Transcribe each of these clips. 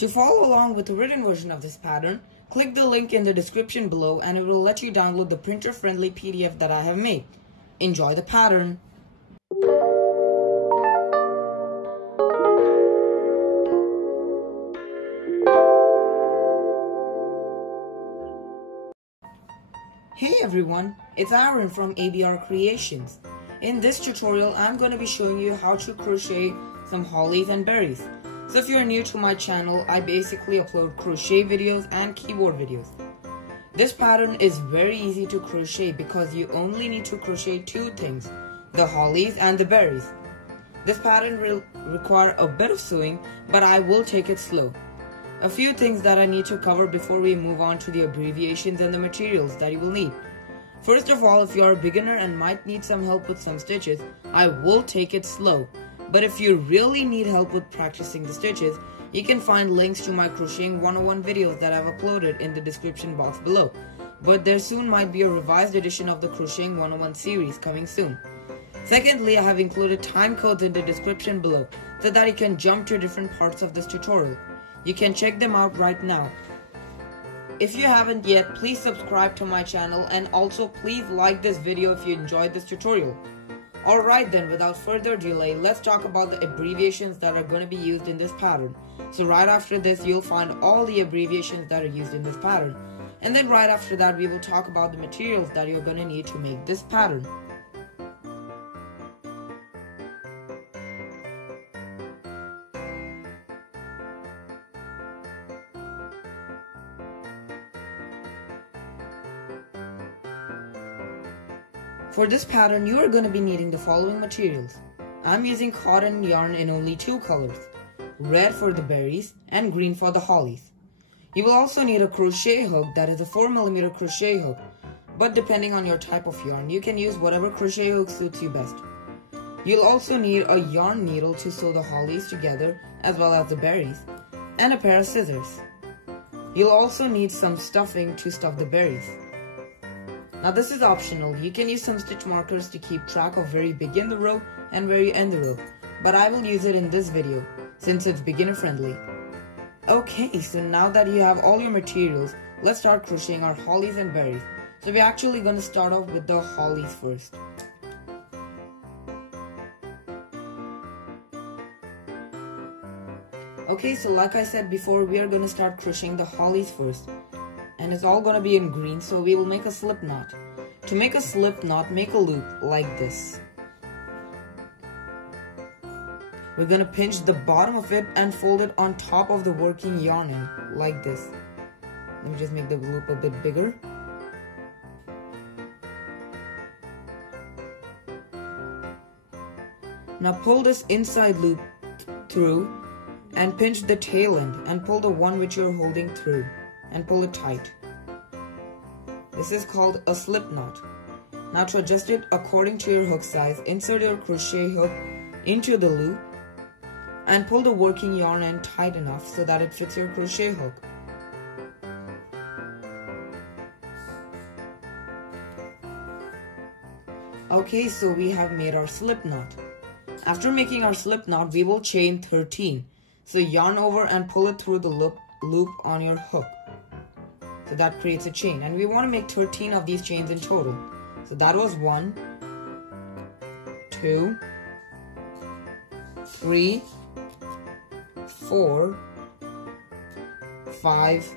To follow along with the written version of this pattern, click the link in the description below and it will let you download the printer-friendly PDF that I have made. Enjoy the pattern! Hey everyone, it's Aaron from ABR Creations. In this tutorial, I'm going to be showing you how to crochet some hollies and berries. So if you're new to my channel, I basically upload crochet videos and keyboard videos. This pattern is very easy to crochet because you only need to crochet two things, the hollies and the berries. This pattern will require a bit of sewing, but I will take it slow. A few things that I need to cover before we move on to the abbreviations and the materials that you will need. First of all, if you are a beginner and might need some help with some stitches, I will take it slow. But if you really need help with practicing the stitches, you can find links to my Crocheting 101 videos that I've uploaded in the description box below. But there soon might be a revised edition of the Crocheting 101 series coming soon. Secondly, I have included time codes in the description below so that you can jump to different parts of this tutorial. You can check them out right now. If you haven't yet, please subscribe to my channel and also please like this video if you enjoyed this tutorial. Alright then, without further delay, let's talk about the abbreviations that are going to be used in this pattern. So right after this, you'll find all the abbreviations that are used in this pattern. And then right after that, we will talk about the materials that you're going to need to make this pattern. For this pattern, you are going to be needing the following materials. I'm using cotton yarn in only two colors, red for the berries and green for the hollies. You will also need a crochet hook that is a 4mm crochet hook, but depending on your type of yarn, you can use whatever crochet hook suits you best. You'll also need a yarn needle to sew the hollies together as well as the berries, and a pair of scissors. You'll also need some stuffing to stuff the berries. Now this is optional. You can use some stitch markers to keep track of where you begin the row and where you end the row, but I will use it in this video since it's beginner friendly. Okay, so now that you have all your materials, let's start crocheting our hollies and berries. So we're actually going to start off with the hollies first. Okay, so like I said before, we are going to start crocheting the hollies first. And it's all going to be in green, so we will make a slip knot. To make a slip knot, make a loop like this. We're going to pinch the bottom of it and fold it on top of the working yarn end, like this. Let me just make the loop a bit bigger. Now pull this inside loop through and pinch the tail end and pull the one which you're holding through and pull it tight. This is called a slip knot. Now to adjust it according to your hook size, insert your crochet hook into the loop and pull the working yarn end tight enough so that it fits your crochet hook. Okay, so we have made our slip knot. After making our slip knot, we will chain 13. So yarn over and pull it through the loop on your hook. So that creates a chain, and we want to make 13 of these chains in total. So that was 1, 2, 3, 4, 5,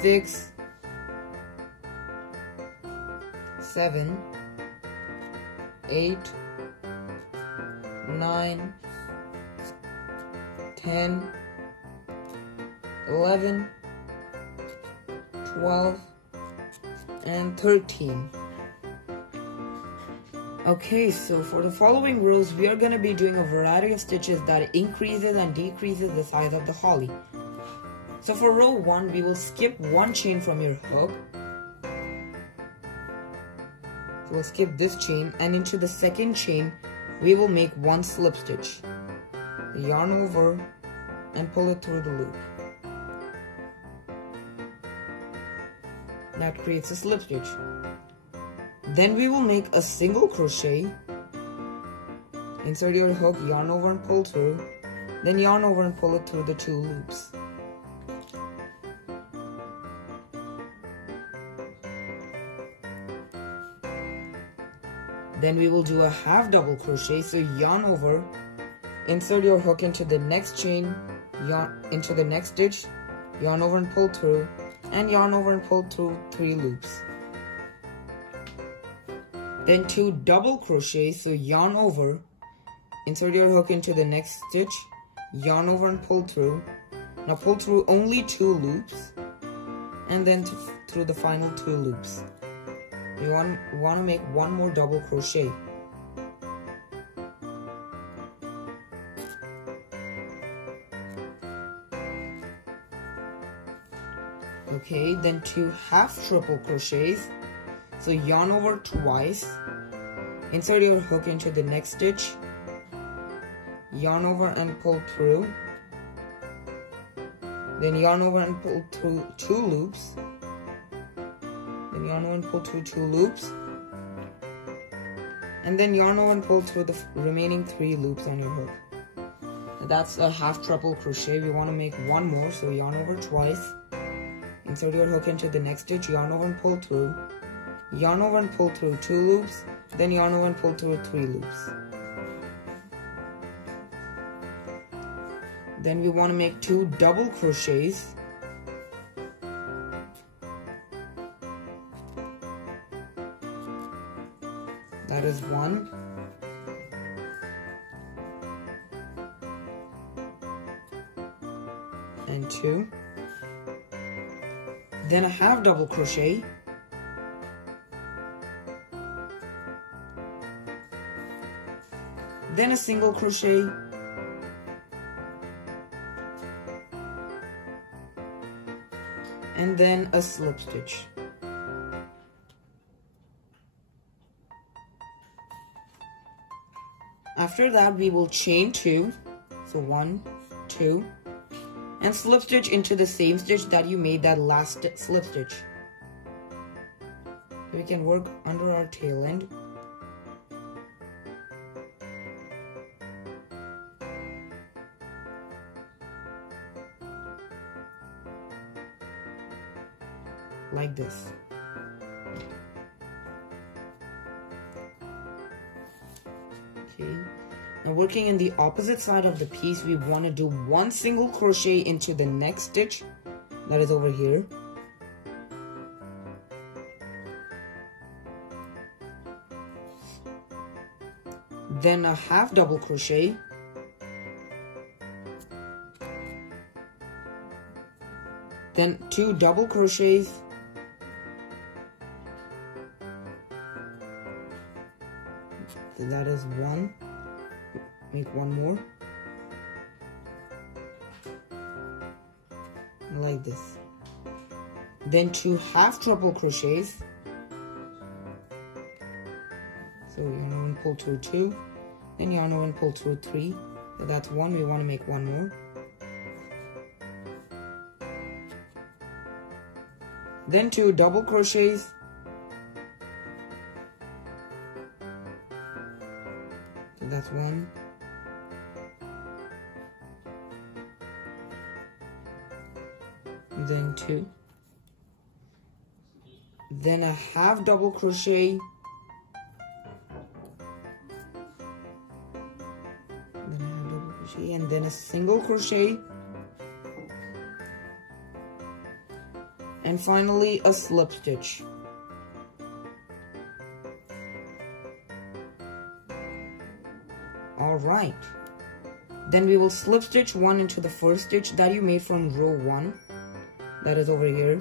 6, 7, 8, 9, 10, 11, 12, and 13. Okay, so for the following rows, we are going to be doing a variety of stitches that increases and decreases the size of the holly. So for row 1, we will skip one chain from your hook. So we'll skip this chain, and into the second chain, we will make one slip stitch. Yarn over and pull it through the loop. That creates a slip stitch. Then we will make a single crochet. Insert your hook, yarn over and pull through. Then yarn over and pull it through the 2 loops. Then we will do a half double crochet, so yarn over, insert your hook into the next chain, yarn into the next stitch, yarn over and pull through, and yarn over and pull through 3 loops. Then 2 double crochets, so yarn over, insert your hook into the next stitch, yarn over and pull through. Now pull through only 2 loops, and then through the final 2 loops. You want to make 1 more double crochet. Okay, then 2 half triple crochets. So yarn over twice, insert your hook into the next stitch, yarn over and pull through, then yarn over and pull through 2 loops, then yarn over and pull through 2 loops, and then yarn over and pull through the remaining 3 loops on your hook. That's a half triple crochet. We want to make 1 more, so yarn over twice, insert your hook into the next stitch, yarn over and pull through, yarn over and pull through 2 loops, then yarn over and pull through 3 loops. Then we want to make 2 double crochets. That is 1. And 2. Then a half double crochet. Then a single crochet, and then a slip stitch. After that, we will chain 2, so 1, 2, and slip stitch into the same stitch that you made that last slip stitch. We can work under our tail end. Like this. Okay, now working in the opposite side of the piece, we want to do 1 single crochet into the next stitch that is over here. Then a half double crochet, then 2 double crochets, so that is 1, make 1 more, like this. Then 2 half triple crochets, so yarn over and pull through 2, then yarn over and pull through 3, so that's 1, we want to make 1 more. Then 2 double crochets, so that's 1, then 2, then a half double crochet, and then a single crochet, and finally a slip stitch. Alright, then we will slip stitch 1 into the first stitch that you made from row 1, that is over here.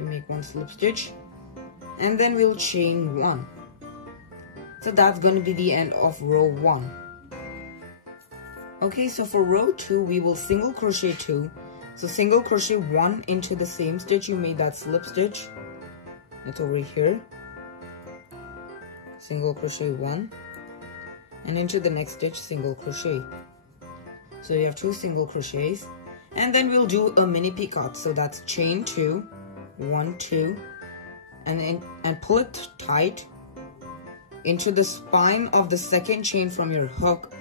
We make 1 slip stitch, and then we'll chain 1. So that's going to be the end of row 1. Okay, so for row 2, we will single crochet 2. So single crochet 1 into the same stitch you made that slip stitch. It's over here. Single crochet 1, and into the next stitch single crochet. So you have 2 single crochets, and then we'll do a mini picot. So that's chain 2, 1, 2, and pull it tight into the spine of the second chain from your hook,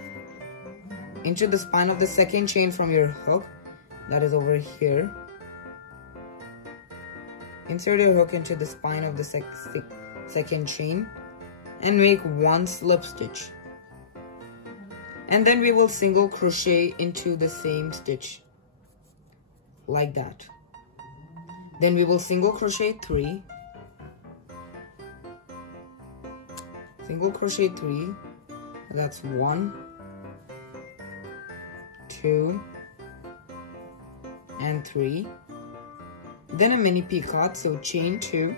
into the spine of the second chain from your hook, that is over here. Insert your hook into the spine of the second chain and make 1 slip stitch, and then we will single crochet into the same stitch like that. Then we will single crochet 3, single crochet 3, that's 1, 2, and 3. Then a mini picot, so chain 2,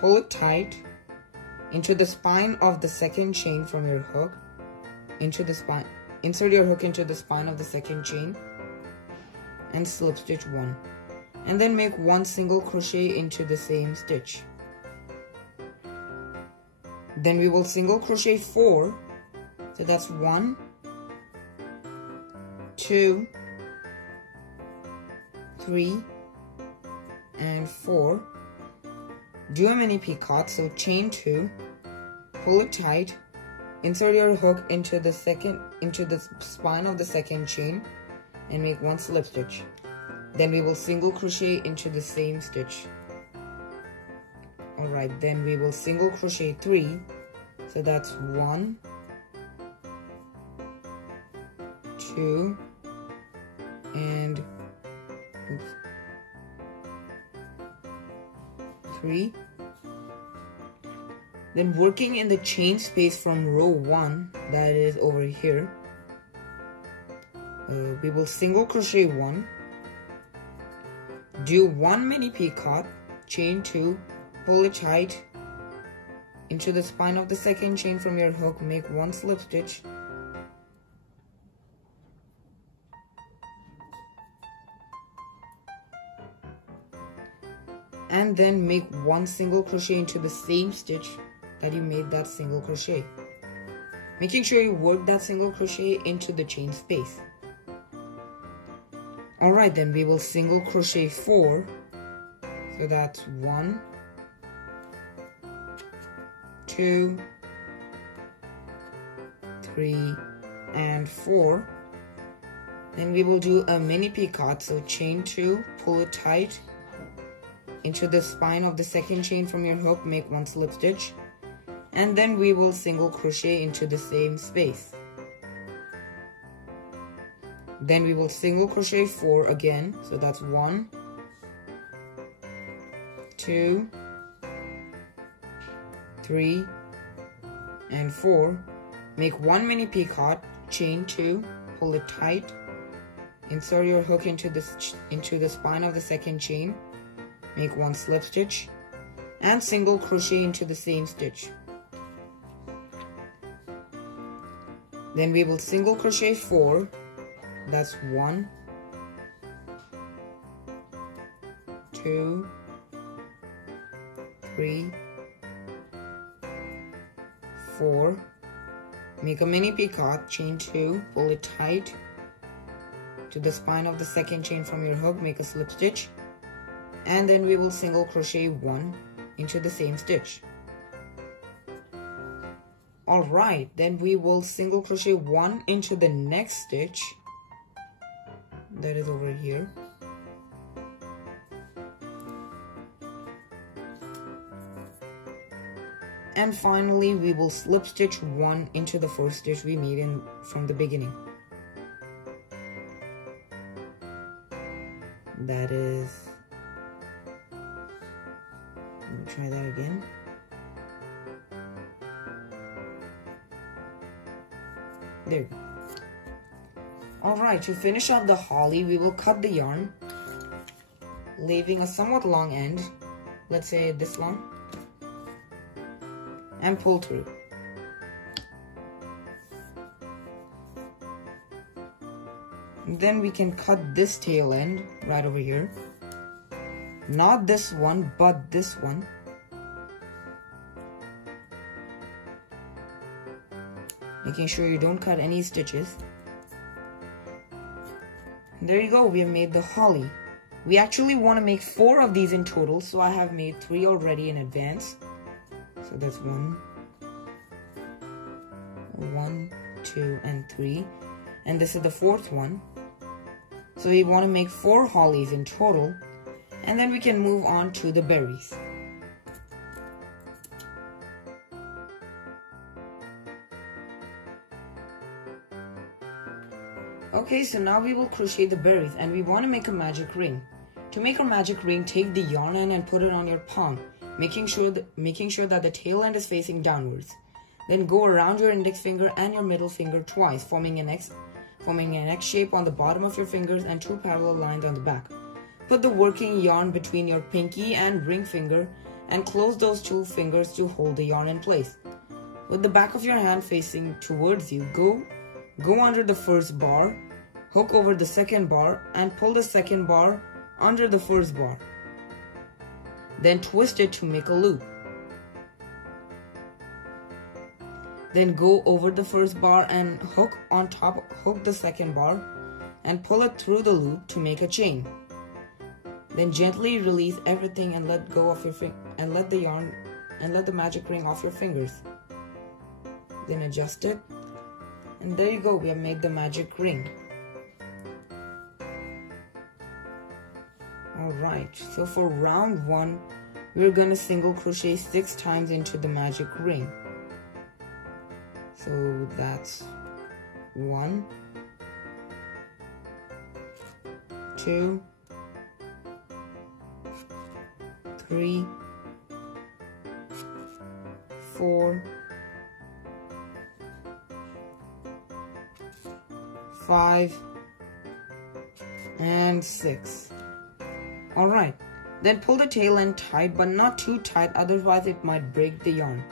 pull it tight into the spine of the second chain from your hook, into the spine, insert your hook into the spine of the second chain and slip stitch 1, and then make 1 single crochet into the same stitch. Then we will single crochet 4, so that's 1, 2, 3, and 4. Do a mini picot, so chain 2, pull it tight, insert your hook into the spine of the second chain and make 1 slip stitch. Then we will single crochet into the same stitch. Alright, then we will single crochet 3, so that's 1, 2, and 3. Then working in the chain space from row 1, that is over here, we will single crochet 1, do 1 mini picot, chain 2, pull it tight into the spine of the second chain from your hook, make 1 slip stitch, and then make 1 single crochet into the same stitch that you made that single crochet, making sure you work that single crochet into the chain space. Alright, then we will single crochet 4, so that's 1, 2, 3, and 4. Then we will do a mini picot, so chain 2, pull it tight into the spine of the second chain from your hook, make 1 slip stitch, and then we will single crochet into the same space. Then we will single crochet 4 again, so that's 1, 2, 3, and 4. Make 1 mini picot, chain 2, pull it tight, insert your hook into the spine of the second chain, make 1 slip stitch, and single crochet into the same stitch. Then we will single crochet 4, that's 1, 2, 3, 4. Make a mini picot, chain 2, pull it tight to the spine of the second chain from your hook, make a slip stitch, and then we will single crochet 1 into the same stitch. Alright, then we will single crochet 1 into the next stitch, that is over here. And finally, we will slip stitch 1 into the first stitch we made from the beginning. That is, let me try that again. There we go. Alright, to finish up the holly, we will cut the yarn, leaving a somewhat long end, let's say this long, and pull through. Then we can cut this tail end right over here. Not this one, but this one. Making sure you don't cut any stitches. There you go, we have made the holly. We actually want to make 4 of these in total, so I have made 3 already in advance. So that's 1, 2, and 3. And this is the 4th one. So we want to make 4 hollies in total. And then we can move on to the berries. Okay, so now we will crochet the berries and we want to make a magic ring. To make a magic ring, take the yarn end and put it on your palm, making sure that the tail end is facing downwards. Then go around your index finger and your middle finger twice, forming an X shape on the bottom of your fingers and 2 parallel lines on the back. Put the working yarn between your pinky and ring finger and close those 2 fingers to hold the yarn in place. With the back of your hand facing towards you, go under the first bar, hook over the second bar and pull the second bar under the first bar. Then twist it to make a loop. Then go over the first bar and hook the second bar and pull it through the loop to make a chain. Then gently release everything and let go of your and let the magic ring off your fingers. Then adjust it. And there you go, we have made the magic ring. Alright, so for round 1, we're gonna single crochet 6 times into the magic ring. So that's 1, 2, 3, 4, 5, and 6. Alright, then pull the tail end tight, but not too tight, otherwise it might break the yarn.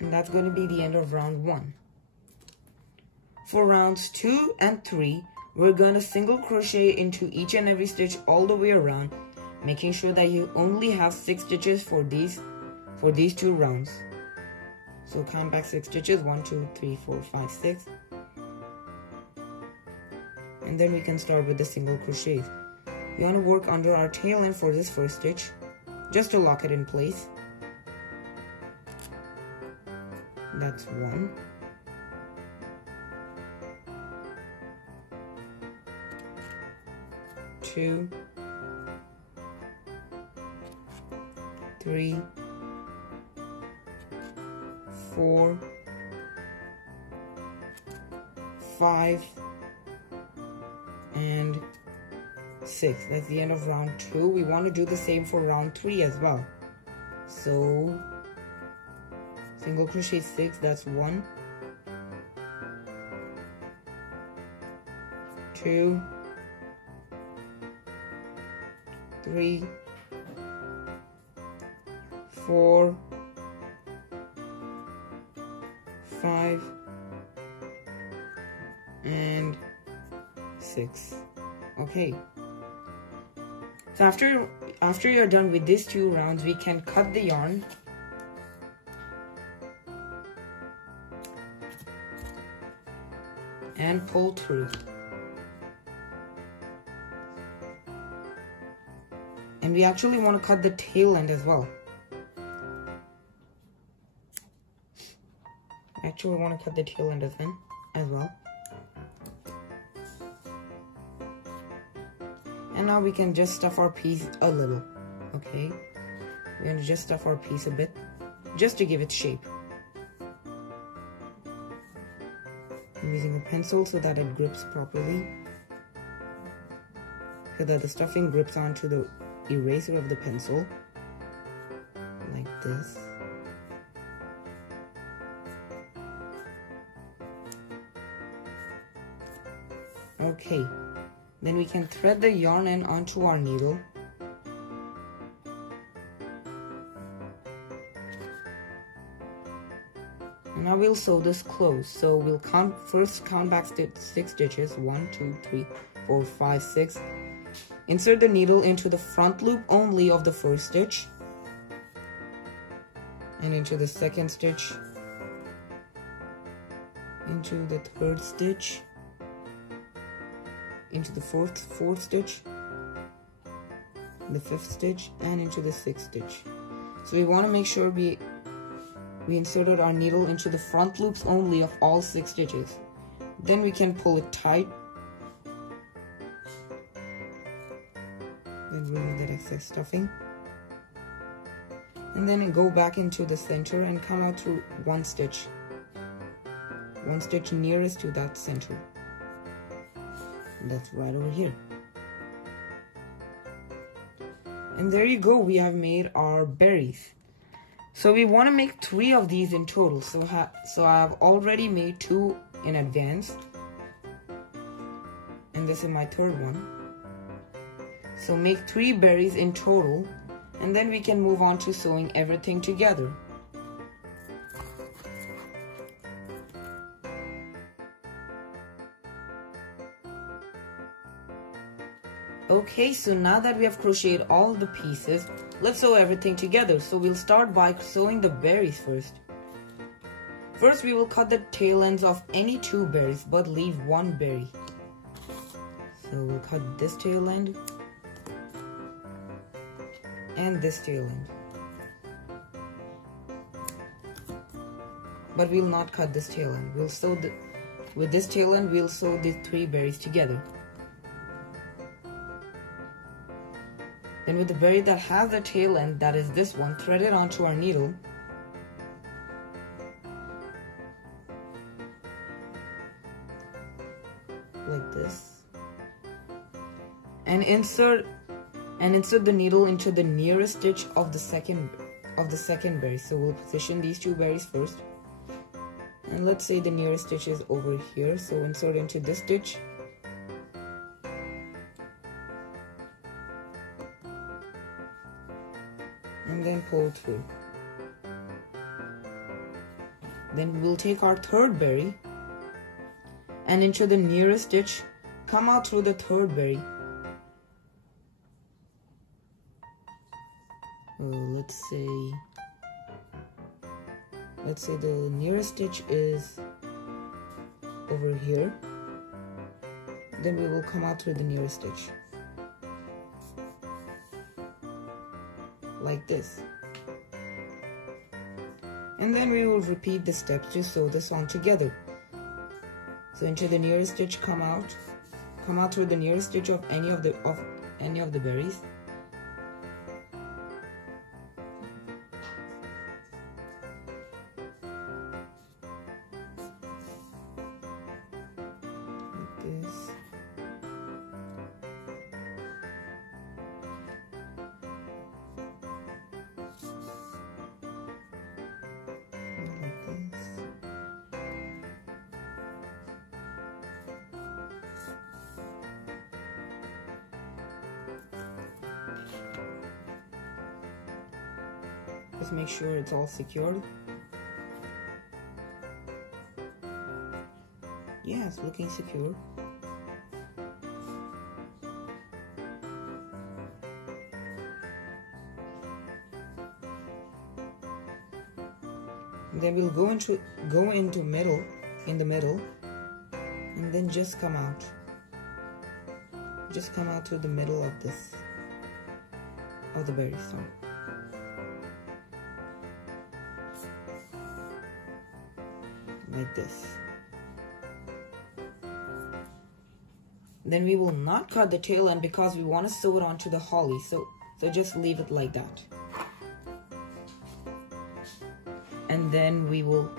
And that's going to be the end of round 1. For rounds 2 and 3, we're going to single crochet into each and every stitch all the way around, making sure that you only have 6 stitches for these 2 rounds. So count back 6 stitches, 1, 2, 3, 4, 5, 6. And then we can start with the single crochets. We want to work under our tail end for this first stitch, just to lock it in place. That's 1. 2, 3, 4, 5, and 6. That's the end of round 2. We want to do the same for round 3 as well. So single crochet 6, that's 1, 2, 3, 4, 5, and 6. Okay. So after you're done with these 2 rounds, we can cut the yarn. And pull through. And we actually want to cut the tail end as well. Actually want to cut the tail end as well. And now we can just stuff our piece a little. Okay, we're going to just stuff our piece a bit, just to give it shape. I'm using a pencil so that it grips properly, so that the stuffing grips onto the eraser of the pencil, like this. Okay, then we can thread the yarn end onto our needle. And now we'll sew this close. So we'll first count back 6 stitches. 1, 2, 3, 4, 5, 6. Insert the needle into the front loop only of the first stitch. and into the second stitch, into the third stitch, into the fourth stitch, the fifth stitch, and into the sixth stitch. So we want to make sure we inserted our needle into the front loops only of all 6 stitches. Then we can pull it tight. Then remove that excess stuffing. And then go back into the center and come out through one stitch nearest to that center. And that's right over here. And there you go, we have made our berries. So we want to make 3 of these in total. So I have already made 2 in advance. And this is my third one. So make 3 berries in total. And then we can move on to sewing everything together. Okay, so now that we have crocheted all the pieces, let's sew everything together. So we'll start by sewing the berries first. First, we will cut the tail ends of any 2 berries, but leave 1 berry. So we'll cut this tail end and this tail end. But we'll not cut this tail end. We'll sew with this tail end, we'll sew these 3 berries together. Then with the berry that has the tail end, that is this one, thread it onto our needle. Like this. And insert the needle into the nearest stitch of the second berry. So we'll position these 2 berries first. And let's say the nearest stitch is over here. So insert into this stitch. And then pull through. Then we'll take our third berry and into the nearest stitch, come out through the third berry. Let's say the nearest stitch is over here. Then we will come out through the nearest stitch. Like this. And then we will repeat the steps to sew this on together. So into the nearest stitch, come out through the nearest stitch of any of the berries. Like this. Just make sure it's all secured. Yeah, it's looking secure. And then we'll go into in the middle, and then just come out. Just come out to the middle of the berry stem. Like this. Then we will not cut the tail end because we want to sew it onto the holly. So just leave it like that. And then we will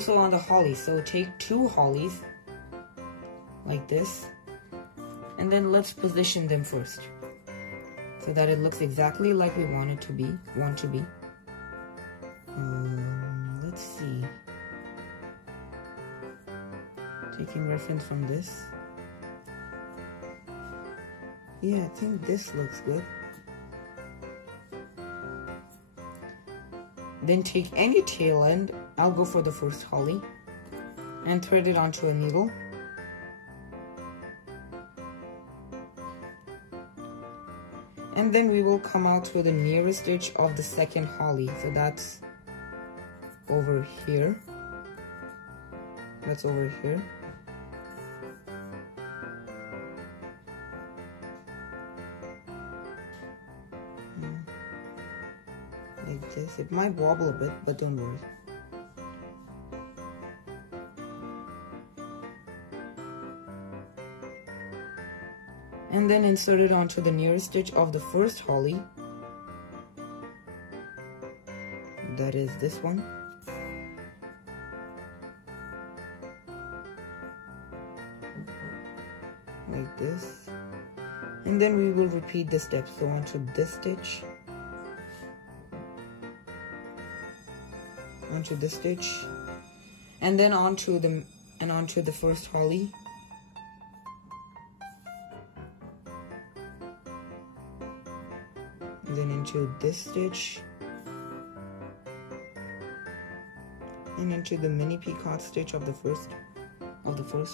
sew on the holly. So take 2 hollies like this, and then let's position them first so that it looks exactly like we want it to be. Let's see. Taking reference from this. Yeah, I think this looks good. Then take any tail end, I'll go for the first holly, and thread it onto a needle. And then we will come out to the nearest stitch of the second holly. So that's over here. That's over here. Like this. It might wobble a bit, but don't worry. And then insert it onto the nearest stitch of the first holly. That is this one. Like this. And then we will repeat the steps. So onto this stitch, onto this stitch, and then onto the first holly. And then into this stitch, and into the mini peacock stitch of the first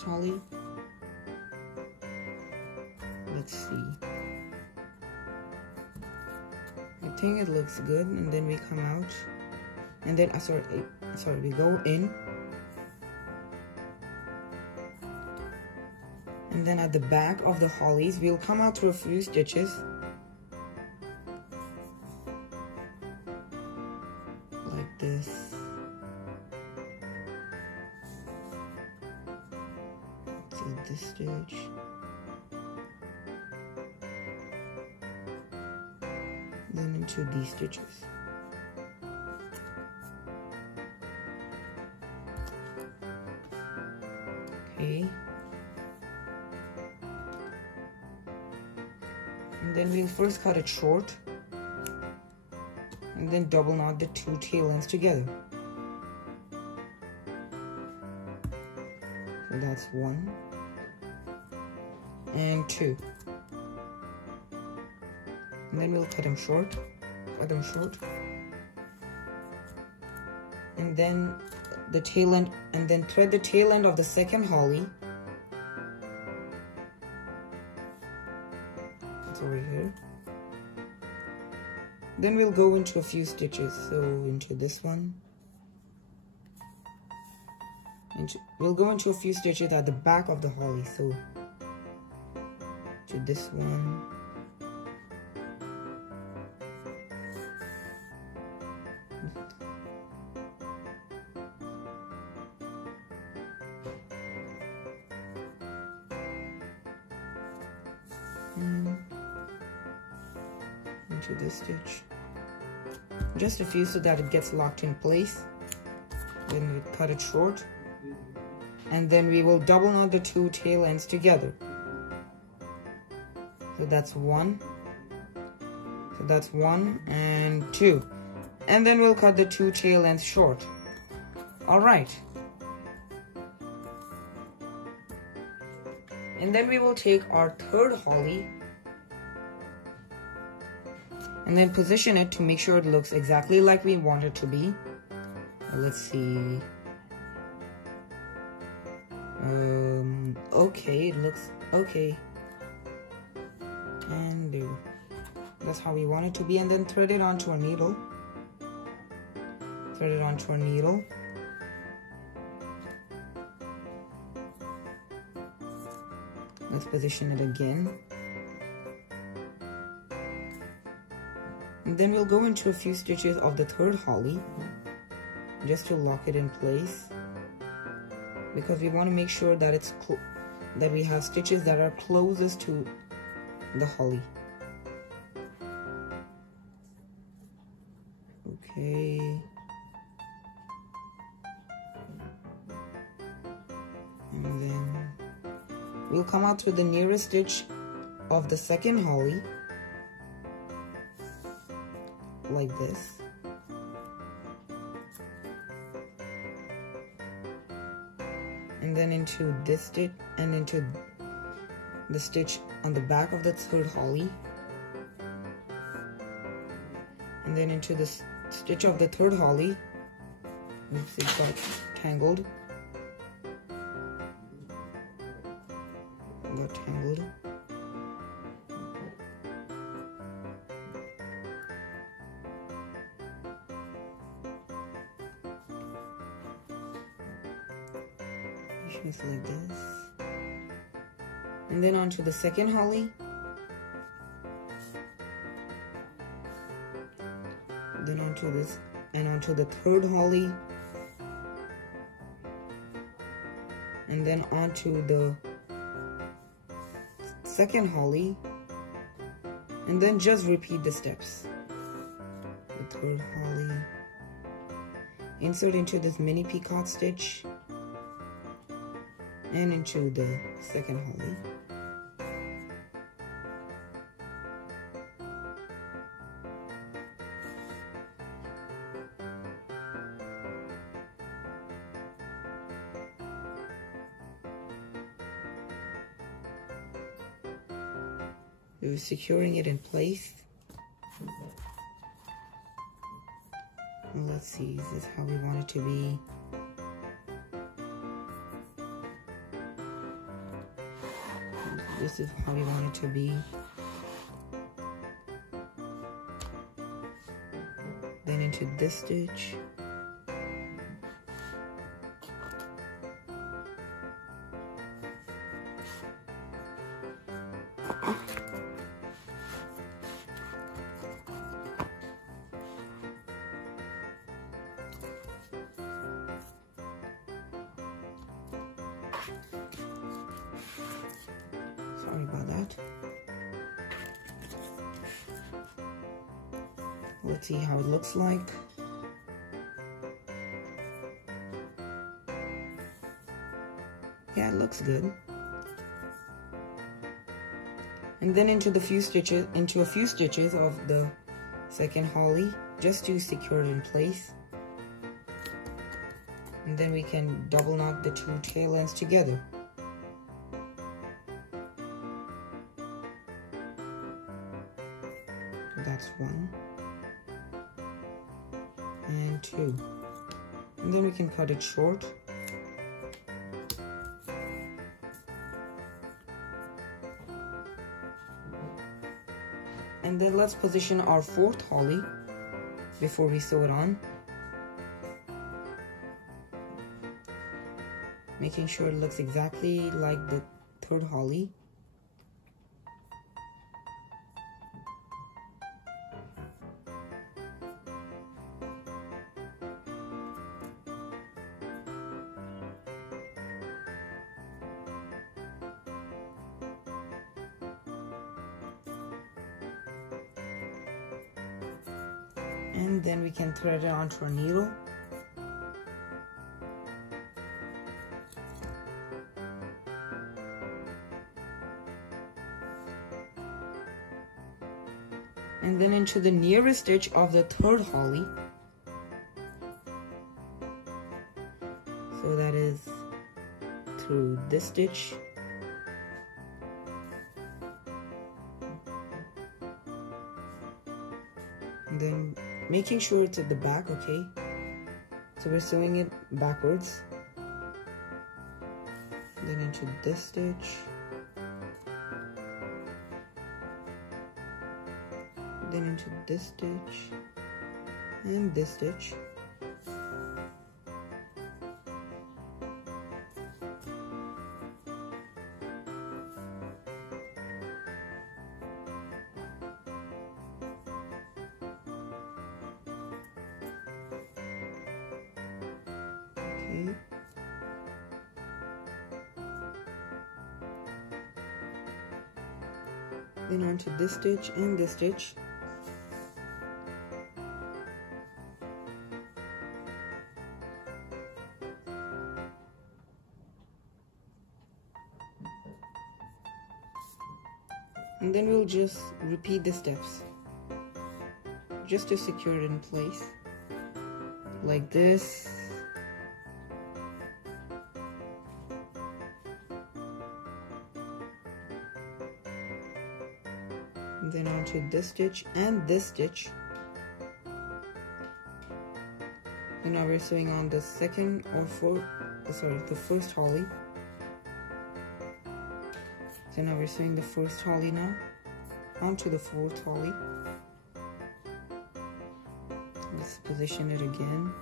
holly. Let's see. I think it looks good. And then we come out, and then we go in, and then at the back of the hollies we'll come out through a few stitches like this. Let's see this stitch. Then into these stitches. Okay. And then we'll first cut it short, and then double knot the two tail ends together. So that's 1 and 2. And then we'll cut them short, and then the tail end, and then thread the tail end of the second holly. It's over here. Then we'll go into a few stitches. So into this one, we'll go into a few stitches at the back of the holly. So to this one. Into this stitch, just a few so that it gets locked in place. Then we cut it short, and then we will double knot the two tail ends together. So that's 1, and 2, and then we'll cut the two tail ends short. All right. And then we will take our third holly and then position it to make sure it looks exactly like we want it to be. Let's see. Okay, it looks okay. And there. That's how we want it to be. And then thread it onto a needle. Thread it onto a needle. Let's position it again. And then we'll go into a few stitches of the third holly just to lock it in place, because we want to make sure that that we have stitches that are closest to the holly. Okay. And then we'll come out through the nearest stitch of the second holly, like this. And then into this stitch, and into the stitch on the back of the third holly. And then into the stitch of the third holly. Oops, it got tangled. just like this, and then onto the second holly, then onto this, and onto the third holly, and then onto the second holly, and then just repeat the steps. The third holly, insert into this mini peacock stitch and into the second holly. We're securing it in place. Let's see, is this how we want it to be? This is how we want it to be. Then into this stitch. Sorry about that. Let's see how it looks like. Yeah, it looks good. And then into a few stitches of the second holly, just to secure it in place. And then we can double knot the two tail ends together. That's one and two, and then we can cut it short. And then let's position our fourth holly before we sew it on, making sure it looks exactly like the third holly. And then we can thread it onto our needle. And then into the nearest stitch of the third holly. So that is through this stitch. And then making sure it's at the back, okay? So we're sewing it backwards. Then into this stitch. Then into this stitch. And this stitch. Okay. Then onto this stitch and this stitch. And then we'll just repeat the steps just to secure it in place, like this. And then onto this stitch and this stitch. And now we're sewing on the second or the first holly. So now we're sewing the first holly now onto the fourth holly. Let's position it again.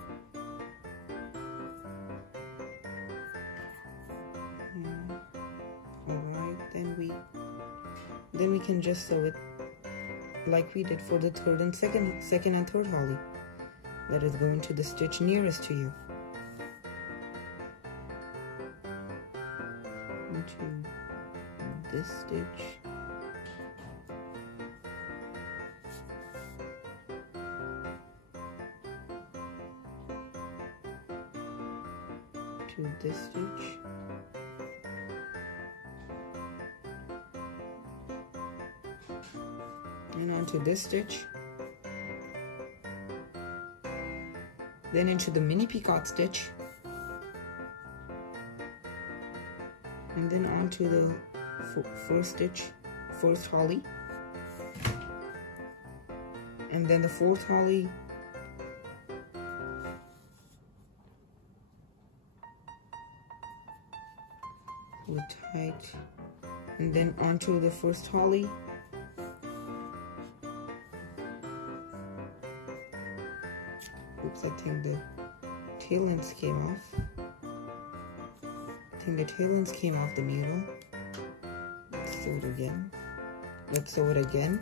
we can just sew it like we did for the second and third holly. That is going to the stitch nearest to you. Into this stitch. To this stitch. And onto this stitch. Then into the mini picot stitch, and then onto the first holly, and then the fourth holly, pull it tight, and then onto the first holly. Oops, I think the tail ends came off. I think the tail ends came off the needle. Let's sew it again. Let's sew it again.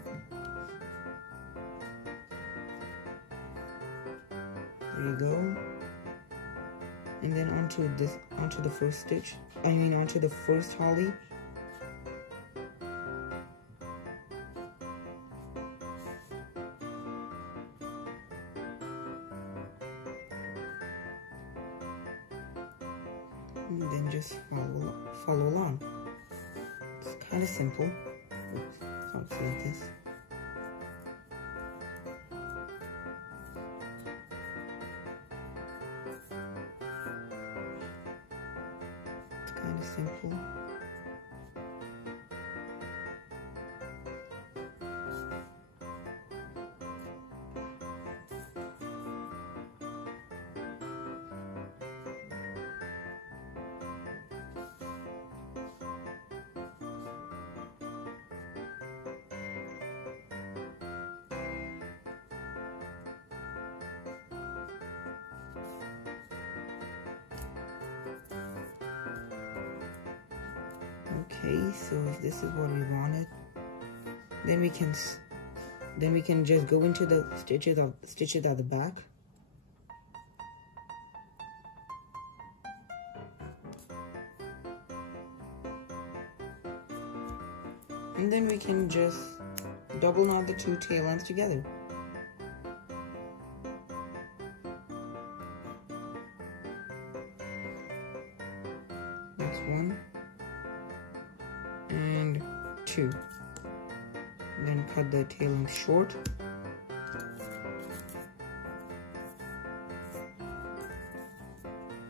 There you go. And then onto the first stitch. Onto the first holly. And then just follow along. It's kind of simple. Oops, can't see this. It's kind of simple. Okay, so if this is what we wanted, then we can just go into the stitches at the back. And then we can just double knot the two tail ends together. That's one. And two. Then cut the tail end short.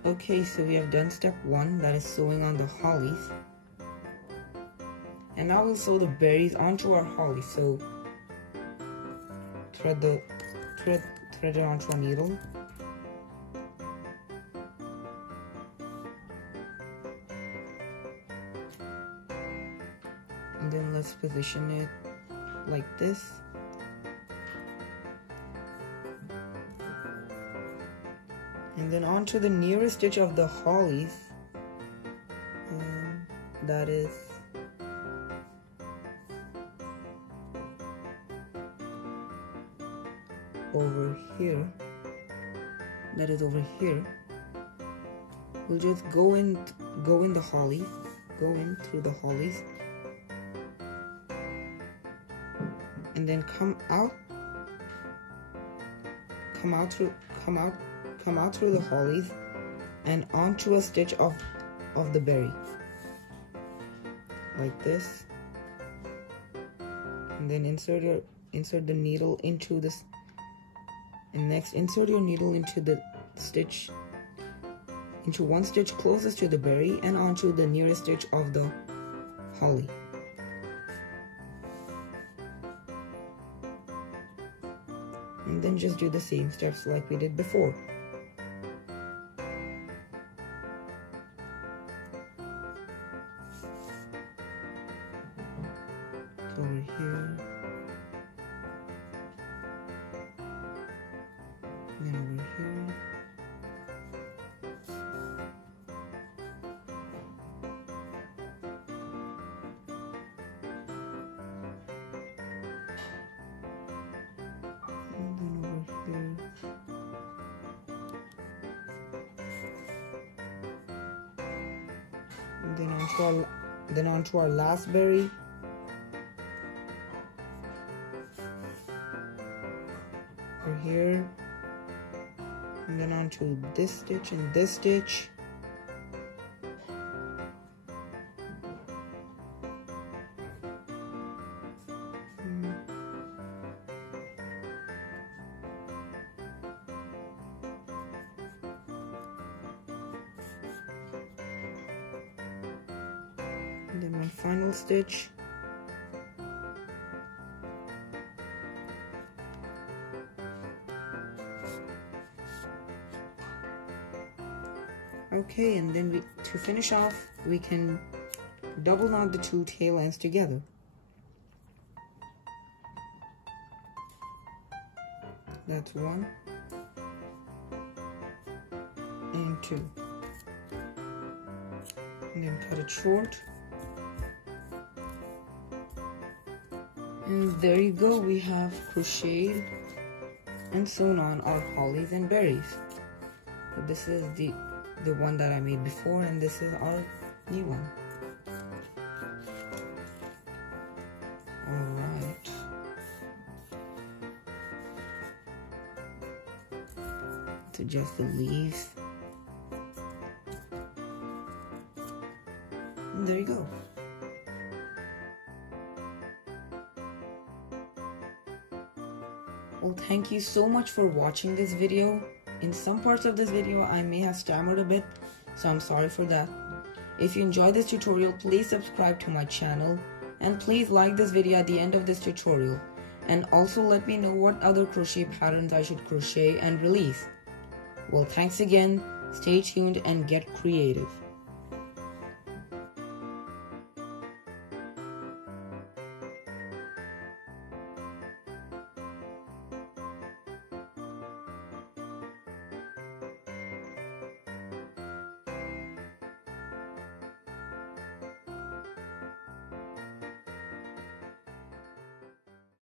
Okay, so we have done step 1, that is sewing on the hollies. And now we'll sew the berries onto our holly. So thread it onto a needle. And then let's position it like this. And then onto the nearest stitch of the hollies, that is over here. That is over here. We'll just go in the hollies, go in through the hollies, and then come out through the hollies and onto a stitch of the berry, like this. And then insert the needle into this, and next insert your needle into the stitch, into one stitch closest to the berry and onto the nearest stitch of the holly. And then just do the same steps like we did before. Over here, and then over here, And then onto our last berry. Over here. And then onto this stitch and this stitch. And then my final stitch. Okay, and then to finish off, we can double knot the two tail ends together. That's 1 and 2. And then cut it short. And there you go, we have crocheted and sewn on our hollies and berries. So this is the one that I made before, and this is our new one. Alright. To adjust the leaves. And there you go. Well, thank you so much for watching this video. In some parts of this video, I may have stammered a bit, so I'm sorry for that. If you enjoyed this tutorial, please subscribe to my channel, and please like this video at the end of this tutorial, and also let me know what other crochet patterns I should crochet and release. Well, thanks again, stay tuned and get creative.